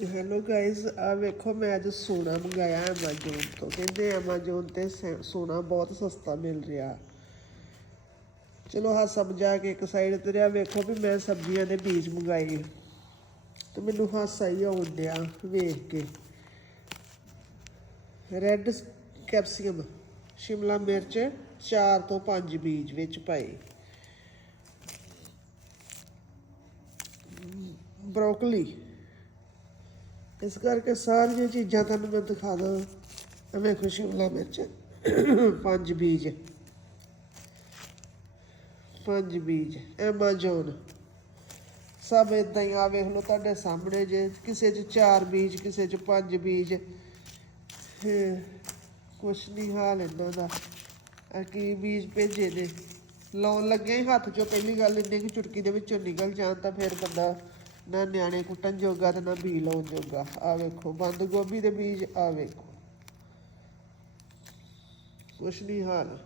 Hello guys ਆ ਵੇਖੋ, ਮੈਂ ਅੱਜ ਸੋਨਾ ਮੰਗਾਇਆ Amazon ਤੋਂ। ਕਹਿੰਦੇ Amazon ਤੇ ਸੈ- ਸੋਨਾ ਬਹੁਤ ਸਸਤਾ ਮਿਲ ਰਿਹਾ। ਚਲੋ ਹਾਸਾ ਕੇ ਇੱਕ ਸਾਈਡ ਤੇ ਰਿਹਾ। ਵੇਖੋ ਵੀ ਮੈਂ ਸਬਜ਼ੀਆਂ ਦੇ ਬੀਜ ਮੰਗਾਏ। ਤੇ ਮੈਨੂੰ ਹਾਸਾ ਹੀ ਆਉਣ ਡਿਆ ਵੇਖ ਕੇ। ਰੈੱਡ ਕੈਪਸਿਕਮ ਸ਼ਿਮਲਾ ਮਿਰਚ 4 ਤੋਂ 5 ਬੀਜ ਵਿੱਚ ਪਾਏ। ਬਰੋਕਲੀ ਇਸ ਕਰਕੇ ਸਾਰੀਆਂ ਚੀਜ਼ਾਂ ਤੁਹਾਨੂੰ ਮੈਂ ਦਿਖਾ ਦਾਂ ਐਵੇਂ ਵੇਖੋ ਸ਼ਿਮਲਾ ਮਿਰਚ, ਪੰਜ ਬੀਜ। ਪੰਜ ਬੀਜ ਐਮਾਜ਼ੋਨ ਸਭ ਇਦਾਂ ਹੀ ਆ, ਵੇਖ ਲਓ ਤੁਹਾਡੇ ਸਾਹਮਣੇ ਜੇ ਕਿਸੇ 'ਚ ਚਾਰ ਬੀਜ, ਕਿਸੇ 'ਚ ਪੰਜ ਬੀਜ। ਕੁਛ ਨਹੀਂ ਹਾਲ ਇਹਨਾਂ ਦਾ। ਆ ਕੀ ਬੀਜ ਭੇਜੇ ਨੇ? ਲਾਉਣ ਲੱਗੇ ਹੀ ਹੱਥ 'ਚੋਂ, ਪਹਿਲੀ ਗੱਲ ਇੰਨੇ ਕਿ ਚੁਟਕੀ ਦੇ ਵਿੱਚੋਂ ਨਿਕਲ ਜਾਣ ਤਾਂ ਫਿਰ ਬੰਦਾ ਨਾ ਨਿਆਣੇ ਕੁੱਟਣ ਜੋਗਾ ਤੇ ਨਾ ਬੀ ਲਾਉਣ ਜੋਗਾ। ਆ ਵੇਖੋ, ਬੰਦ ਗੋਭੀ ਦੇ ਬੀਜ, ਆ ਵੇਖੋ। ਕੁਛ ਨਹੀਂ ਹਾਲ।